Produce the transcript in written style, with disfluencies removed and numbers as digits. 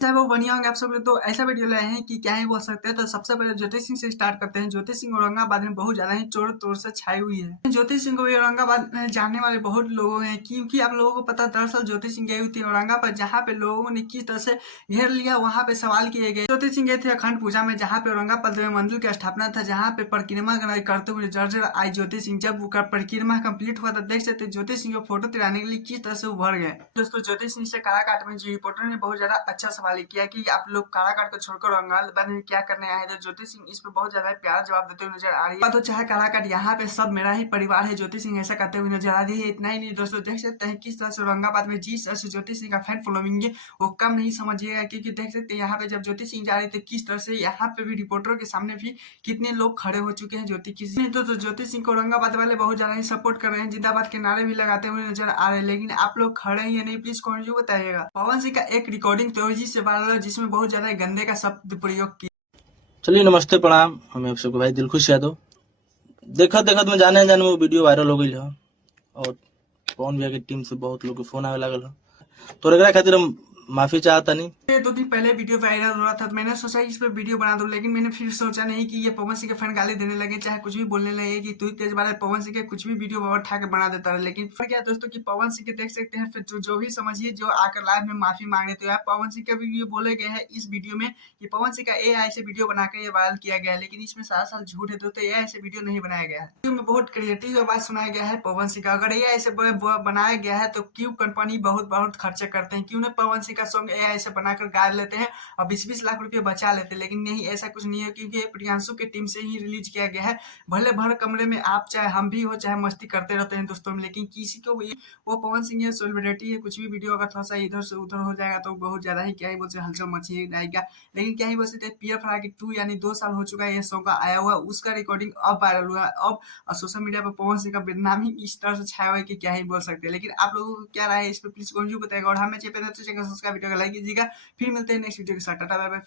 चाहे वो बढ़िया होंगे आप सब लोग तो ऐसा वीडियो लाए हैं कि क्या ही बोल सकते हैं। तो सबसे पहले ज्योति सिंह से स्टार्ट करते हैं। ज्योति सिंह औरंगाबाद में बहुत ज़्यादा ही जोर तोर से छाई हुई है। ज्योति सिंह को भी औरंगाबाद में जानने वाले बहुत लोग हैं, क्योंकि आप लोगों को पता दरअसल ज्योति सिंह गई हुई थी औरंगाबाद, जहाँ पे लोगों ने किस तरह से घेर लिया, वहाँ पे सवाल किए गए। ज्योति सिंह गए थे अखंड पूजा में, जहाँ पे औरंगाबाद में मंदिर की स्थापना था, जहाँ पे परिक्रमा करते हुए जर्जर आई ज्योति सिंह। जब वो परिक्रमा कंप्लीट हुआ तो देख सकते ज्योति सिंह को फोटो तिराने के लिए किस तरह से उभर गए। दोस्तों ज्योति सिंह से काराकाट में जी रिपोर्टर ने बहुत ज्यादा अच्छा सवाल किया कि आप लोग काराकाट को छोड़कर औरंगाबाद में क्या करने आए थे। ज्योति सिंह इस पर बहुत ज्यादा प्यार जवाब देते हुए नजर आ रही है। तो चाहे काराकाट, यहाँ पे सब मेरा ही परिवार है, ज्योति सिंह ऐसा करते हुए नजर आ रही है। इतना ही नहीं दोस्तों, देख सकते हैं किस तरह से औरंगाबाद में जिस तरह से ज्योति सिंह का फैन फॉलोइंग है वो कम नहीं समझिएगा, क्योंकि देख सकते हैं यहाँ पे जब ज्योति सिंह जा रही थी किस तरह से यहाँ पे भी रिपोर्टरों के सामने भी कितने लोग खड़े हो चुके हैं। ज्योति किसी नहीं तो ज्योति सिंह को औरंगाबाद वाले बहुत ज्यादा ही सपोर्ट कर रहे हैं, जिंदाबाद के नारे भी लगाते हुए नजर आ रहे हैं। लेकिन आप लोग खड़े हैं या नहीं, प्लीज कमेंट जो बताइएगा। पवन सिंह का एक रिकॉर्डिंग तेजी से वायरल है, जिसमें बहुत ज्यादा गंदे का शब्द प्रयोग किया। चलिए नमस्ते प्रणाम, हमें आप सबको भाई दिलखुश यादव। देखा में जाने वो वीडियो वायरल हो गई है और पवन भैया की टीम से बहुत लोग के फोन आवे लागल है, तो एकरा खातिर हम माफी चाहता नहीं। 2 दिन पहले वीडियो वायरल हो रहा था, तो मैंने सोचा इस पे वीडियो बना दूं, लेकिन मैंने फिर सोचा नहीं कि ये पवन सिंह के फैन गाली देने लगे, चाहे कुछ भी बोलने लगे कि तू तेज बात है, पवन सिंह के कुछ भी वीडियो उठा के बना देता है। लेकिन फिर क्या दोस्तों कि पवन सिंह के देख सकते हैं, फिर जो भी समझिए जो आकर लाइव में माफी मांगे। तो यार पवन सिंह का वीडियो बोले गए हैं इस वीडियो में कि पवन सिंह का AI से वीडियो बनाकर ये वायरल किया गया है, लेकिन इसमें सारा साल झूठ है दोस्तों। AI से वीडियो नहीं बनाया गया है, वीडियो में बहुत क्रिएटिव आवाज सुनाया गया है पवन सिंह का। अगर AI से बनाया गया है तो क्यों कंपनी बहुत बहुत खर्चे करते हैं, क्यों ना पवन सिंह का सॉन्ग AI से बनाकर गा लेते हैं और 20-20 लाख रुपए बचा लेते हैं। लेकिन नहीं, ऐसा कुछ नहीं है, क्योंकि प्रियांशु के टीम से ही रिलीज किया गया है। भले भर कमरे में आप चाहे हम भी हो चाहे मस्ती करते रहते हैं दोस्तों में, लेकिन किसी को भी वो पवन सिंह है, सेलिब्रिटी है, कुछ भी वीडियो अगर थोड़ा सा इधर से उधर हो जाएगा तो बहुत ज्यादा ही क्या ही बोलते हलचल मची जाएगा। लेकिन क्या ही बोल सकते पीएफ फराकी 2 यानी 2 साल हो चुका है ये सॉन्ग का आया हुआ, उसका रिकॉर्डिंग अब वायरल हुआ है। अब सोशल मीडिया पर पवन सिंह का बदनामी इस तरह से छाया हुआ है कि क्या ही बोल सकते हैं। लेकिन आप लोगों को क्या राय है इस पर प्लीज कमेंट बताएगा, और हमें चाहिए सब्सक्राइब वीडियो को लाइक कीजिएगा। फिर मिलते हैं नेक्स्ट वीडियो के साथ, टाटा बाय बाय।